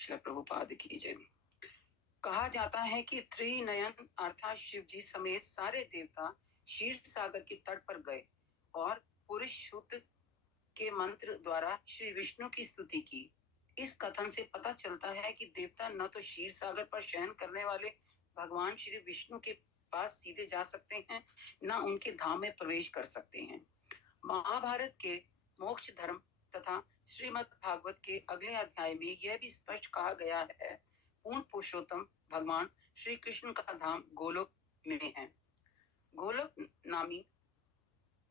श्री प्रभुपाद की जय। कहा जाता है कि त्रिनयन अर्थात शिव जी समेत सारे देवता क्षीर सागर के तट पर गए और पुरुष सूक्त के मंत्र द्वारा श्री विष्णु की स्तुति की। इस कथन से पता चलता है कि देवता न तो क्षीर सागर पर शयन करने वाले भगवान श्री विष्णु के पास सीधे जा सकते हैं, न उनके धाम में प्रवेश कर सकते हैं। महाभारत के मोक्ष धर्म तथा श्रीमद् भागवत के अगले अध्याय में यह भी स्पष्ट कहा गया है, पूर्ण पुरुषोत्तम भगवान श्री कृष्ण का धाम गोलोक में है। गोलोक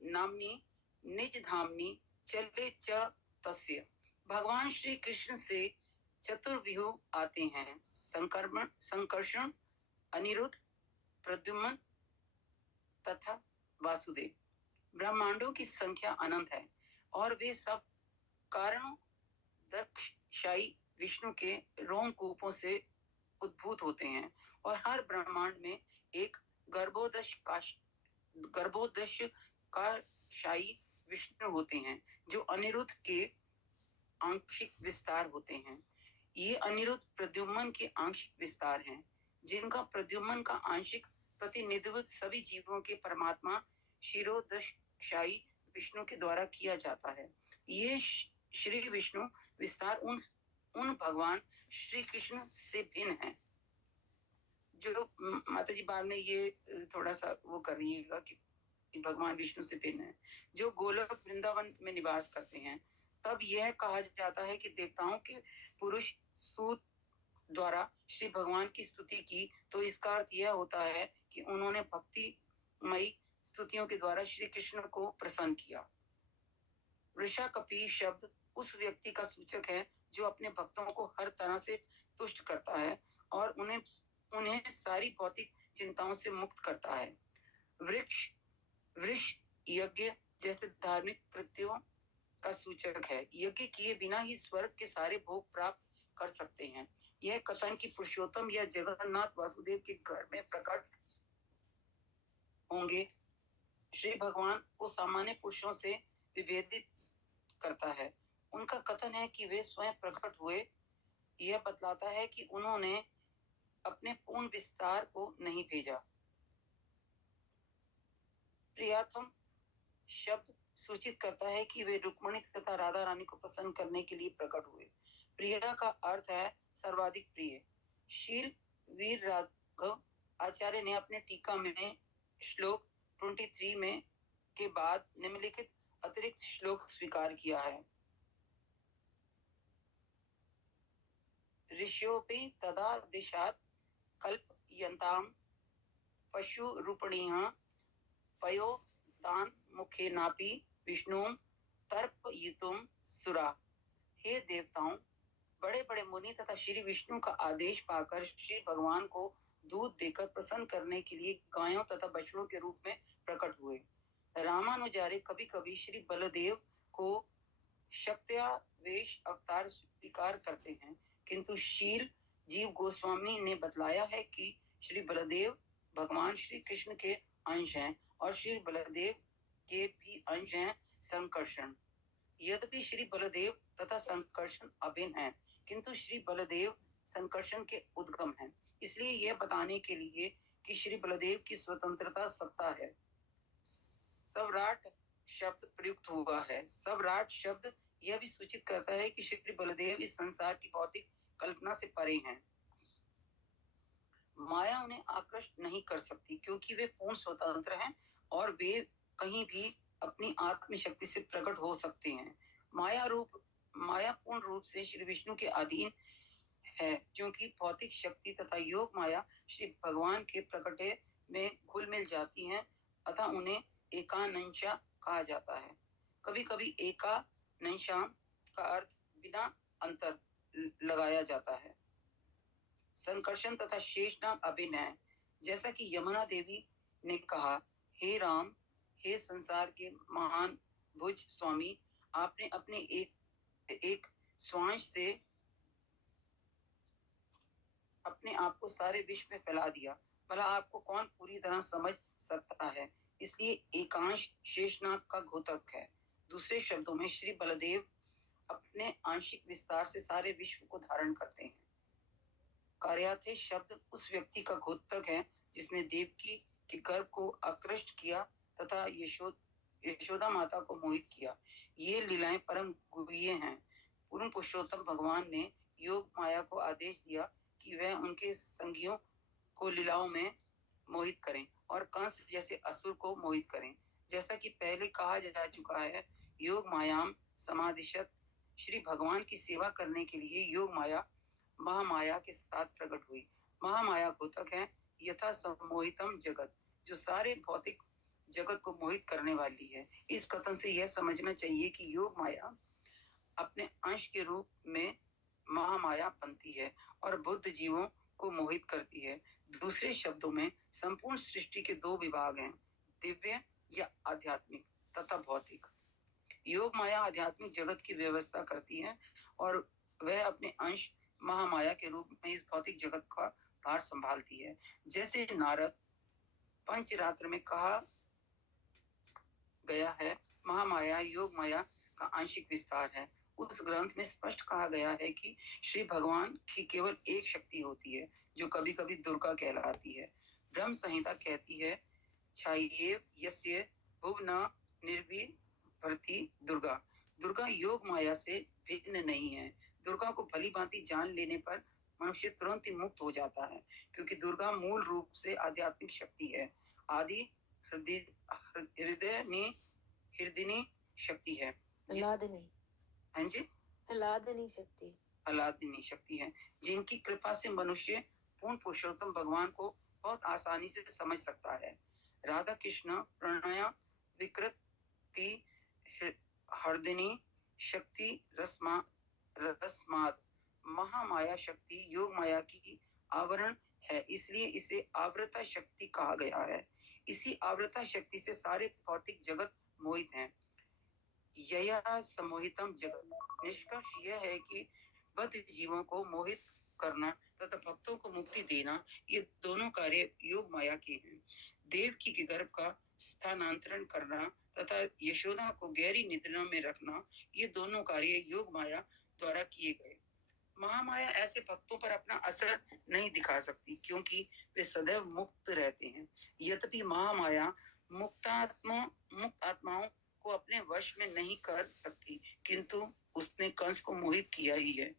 नामनी निज धामनी चले च तस्य। भगवान श्री कृष्ण से चतुर्व्यूह आते हैं, संकर्षण, अनिरुद्ध, प्रद्युम्न तथा वासुदेव। ब्रह्मांडों की संख्या अनंत है और वे सब कारणों दक्षशाई विष्णु के रोमकूपों से उद्भूत होते हैं और हर ब्रह्मांड में एक गर्भोदश का शाही विष्णु होते हैं जो अनिरुद्ध के आंशिक विस्तार होते हैं। ये अनिरुद्ध प्रद्युम्न के आंशिक विस्तार हैं, जिनका प्रद्युम्न का आंशिक प्रतिनिधित्व सभी जीवों के परमात्मा क्षीरोदशाई विष्णु के द्वारा किया जाता है। ये श्री विष्णु विस्तार उन भगवान श्री कृष्ण से भिन्न है। जो माता जी बाद में ये थोड़ा सा वो कर रहीगा कि भगवान विष्णु से भिन्न है, जो गोलोक वृंदावन में निवास करते हैं। तब यह कहा जाता है कि देवताओं के पुरुष सूत द्वारा श्री भगवान की स्तुति की, तो इसका अर्थ यह होता है कि उन्होंने भक्तिमयी स्तुतियों के द्वारा श्री कृष्ण को प्रसन्न किया। वृषाकपि शब्द उस व्यक्ति का सूचक है जो अपने भक्तों को हर तरह से तुष्ट करता है और उन्हें सारी भौतिक चिंताओं से मुक्त करता है। वृक्ष यज्ञ जैसे धार्मिक कृत्यों का सूचक है। यज्ञ किए बिना ही स्वर्ग के सारे भोग प्राप्त कर सकते हैं। यह कथन की पुरुषोत्तम या जगन्नाथ वासुदेव के घर में प्रकट होंगे श्री भगवान को सामान्य पुरुषों से विभेदित करता है। उनका कथन है कि वे स्वयं प्रकट हुए। यह बतलाता है कि उन्होंने अपने पूर्ण विस्तार को नहीं भेजा। प्रियातम शब्द सूचित करता है कि वे रुक्मणी तथा राधा रानी को प्रसन्न करने के लिए प्रकट हुए। प्रिया का अर्थ है सर्वाधिक प्रिय। शील वीर राघव आचार्य ने अपने टीका में श्लोक 23 में के बाद निम्नलिखित अतिरिक्त श्लोक स्वीकार किया है। ऋष्योपि तदा दिशात कल्पयन्तां पशु रूपणीः पयो तान मुखे नापी विष्णु तर्पयितुं सुरा। हे देवताओं, बड़े बड़े मुनि तथा श्री विष्णु का आदेश पाकर श्री भगवान को दूध देकर प्रसन्न करने के लिए गायों तथा बछड़ों के रूप में प्रकट हुए। रामानुजारे कभी कभी श्री बलदेव को शक्त्यावेश अवतार स्वीकार करते हैं, किंतु शील जीव गोस्वामी ने बतलाया है कि श्री बलदेव भगवान श्री कृष्ण के अंश हैं और श्री बलदेव के भी अंश हैं संकर्षण। यद्यपि श्री बलदेव तथा संकर्षण अभिन्न हैं, किंतु श्री बलदेव संकर्षण के उद्गम हैं। इसलिए यह बताने के लिए कि श्री बलदेव की स्वतंत्रता सत्ता है, सवराट शब्द प्रयुक्त हुआ है। सवराट शब्द यह भी सूचित करता है कि श्री बलदेव इस संसार की भौतिक कल्पना से परे हैं। माया उन्हें आकृष्ट नहीं कर सकती क्योंकि वे पूर्ण स्वतंत्र हैं और वे कहीं भी अपनी आत्म शक्ति से प्रकट हो सकते हैं। माया पूर्ण रूप से श्री विष्णु के अधीन है, क्योंकि भौतिक शक्ति तथा योग माया श्री भगवान के प्रकटे में घुल मिल जाती हैं, अतः उन्हें एकानंशा कहा जाता है। कभी कभी एकानंशा का अर्थ बिना अंतर लगाया जाता है। संकर्षण तथा शेषनाग अभिन्न है। जैसा कि यमुना देवी ने कहा, हे राम, हे संसार के महान भुज स्वामी, आपने अपने एक स्वांश से अपने आप को सारे विश्व में फैला दिया। भला आपको कौन पूरी तरह समझ सकता है? इसलिए एकांश शेषनाग का घोतक है। दूसरे शब्दों में श्री बलदेव अपने आंशिक विस्तार से सारे विश्व को धारण करते हैं। कार्याथे शब्द उस व्यक्ति का घोतक है जिसने देवकी के गर्भ को आकृष्ट किया तथा यशोदा माता को मोहित किया। ये लीलाएं परम गुह्य हैं। पूर्ण पुरुषोत्तम भगवान ने योग माया को आदेश दिया कि वह उनके संगियों को लीलाओं में मोहित करें और कंस जैसे असुर को मोहित करें। जैसा कि पहले कहा जा चुका है, योग मायाम समादिशत श्री भगवान की सेवा करने के लिए योग माया महामाया के साथ प्रकट हुई। महामाया घोतक है यथा सम्मोहितम जगत, जो सारे भौतिक जगत को मोहित करने वाली है। इस कथन से यह समझना चाहिए कि योग माया अपने अंश के रूप में महामाया बनती है और बुद्ध जीवों को मोहित करती है। दूसरे शब्दों में संपूर्ण सृष्टि के दो विभाग हैं, दिव्य या आध्यात्मिक तथा भौतिक। योग माया आध्यात्मिक जगत की व्यवस्था करती है और वह अपने अंश महामाया के रूप में इस भौतिक जगत का भार संभालती है। जैसे नारद पंचरात्र में कहा गया है, महामाया योग माया का आंशिक विस्तार है। उस ग्रंथ में स्पष्ट कहा गया है कि श्री भगवान की केवल एक शक्ति होती है जो कभी कभी दुर्गा कहलाती है। ब्रह्म संहिता कहती है, छाये यस्य भुवन निर्विभर्ति दुर्गा। दुर्गा योग माया से भिन्न नहीं है। दुर्गा को भली भांति जान लेने पर मनुष्य तुरंत ही मुक्त हो जाता है, क्योंकि दुर्गा मूल रूप से आध्यात्मिक शक्ति है, आदि हृदयनी शक्ति है। हाँ जी, अलादिनी शक्ति है, जिनकी कृपा से मनुष्य पूर्ण पुरुषोत्तम भगवान को बहुत आसानी से समझ सकता है। राधा कृष्ण प्रणय विकृति हृदयनी शक्ति रसमाद महामाया शक्ति योग माया की आवरण है, इसलिए इसे आवृता शक्ति कहा गया है। इसी आवृता शक्ति से सारे भौतिक जगत मोहित हैं। यया सम्मोहितम जगत। निष्कर्ष यह है कि बद्ध जीवों को मोहित करना तथा भक्तों को मुक्ति देना, ये दोनों कार्य योग माया के हैं। देवकी के गर्भ का स्थानांतरण करना तथा यशोदा को गहरी निद्रा में रखना, ये दोनों कार्य योग माया द्वारा किए गए। महामाया ऐसे भक्तों पर अपना असर नहीं दिखा सकती, क्योंकि वे सदैव मुक्त रहते हैं। यद्यपि महामाया मुक्त आत्माओं को अपने वश में नहीं कर सकती, किंतु उसने कंस को मोहित किया ही है।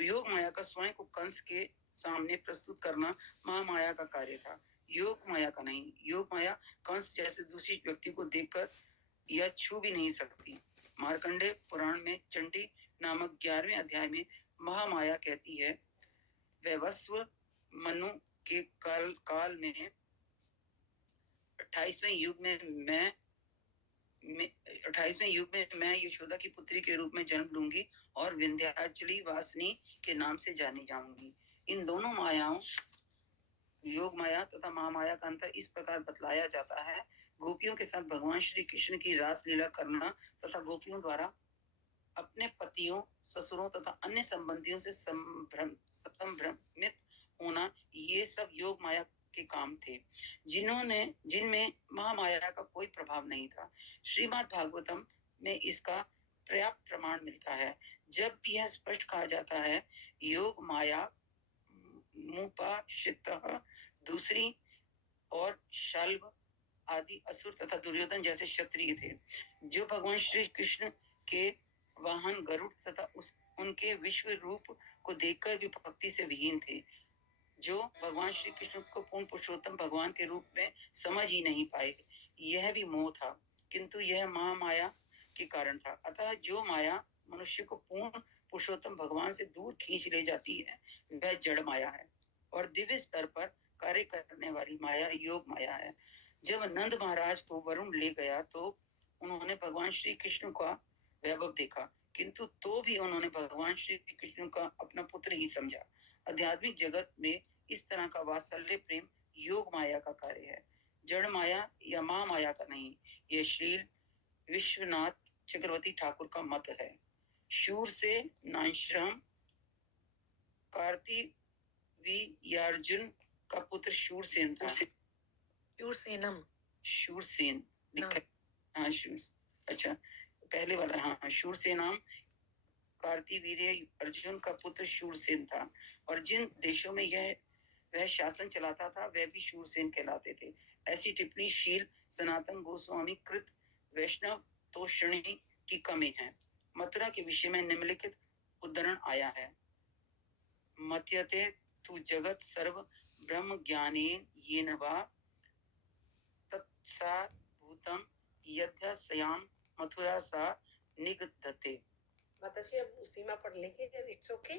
योग माया का स्वयं को कंस के सामने प्रस्तुत करना महामाया का कार्य था, योग माया का नहीं। योग माया कंस जैसे दूसरी व्यक्ति को देखकर या छू भी नहीं सकती। मार्कंडेय पुराण में चंडी नामक 11वें अध्याय में महामाया कहती है, वैवस्व मनु के काल में 28वें युग में मैं यशोदा की पुत्री के रूप में जन्म लूंगी और विंध्याचली वासिनी के नाम से जानी जाऊंगी। इन दोनों मायाओं, योग माया तथा महामाया का अंतर इस प्रकार बतलाया जाता है। गोपियों के साथ भगवान श्री कृष्ण की रास लीला करना तथा गोपियों द्वारा अपने पतियों, ससुरों तथा अन्य संबंधियों से संभ्रमित होना, ये सब योग माया के काम थे, जिनमें महामाया का कोई प्रभाव नहीं था। श्रीमद् भागवतम में इसका पर्याप्त प्रमाण मिलता है, जब यह स्पष्ट कहा जाता है, योग माया मुपाश्रितः दूसरी और शल्भ आदि असुर तथा दुर्योधन जैसे क्षत्रिय थे, जो भगवान श्री कृष्ण के वाहन गरुड़ तथा उनके विश्व रूप को देखकर भी भक्ति से विहीन थे, जो भगवान श्री कृष्ण को पूर्ण पुरुषोत्तम भगवान के रूप में समझ ही नहीं पाए। यह भी मोह था, किंतु यह महामाया के कारण था। अतः जो माया मनुष्य को पूर्ण पुरुषोत्तम भगवान से दूर खींच ले जाती है, वह जड़ माया है, और दिव्य स्तर पर कार्य करने वाली माया योग माया है। जब नंद महाराज को वरुण ले गया तो उन्होंने भगवान श्री कृष्ण का वैभव देखा, किंतु तो भी उन्होंने भगवान श्री कृष्ण का अपना पुत्र ही समझा। आध्यात्मिक जगत में इस तरह का वात्सल्य प्रेम योग माया का कार्य है, जड़ माया या महामाया का नहीं। यह श्री विश्वनाथ चक्रवर्ती ठाकुर का मत है। शूर से नाश्रम कार्तिवीर्यार्जुन का पुत्र शूरसेन था। शूरसेन लिखा, हाँ शूर, अच्छा पहले वाला, हाँ शूरसेनाम कार्तिवीर्य अर्जुन का पुत्र शूरसेन था, और जिन देशों में वह शासन चलाता था वह भी शूरसेन कहलाते थे। ऐसी टिप्पणी शील सनातन गोस्वामी कृत वैष्णव तोषणी टीका में है। मथुरा के विषय में निम्नलिखित उद्धरण आया है। मत्यते तु जगत सर्व ब्रह्म ज्ञानेन येन वा तत्सा भूतम यद्यस्यां मथुरा सा निगद्धते। माताजी अब सीमा पढ़ लेंगे, इट्स ओके।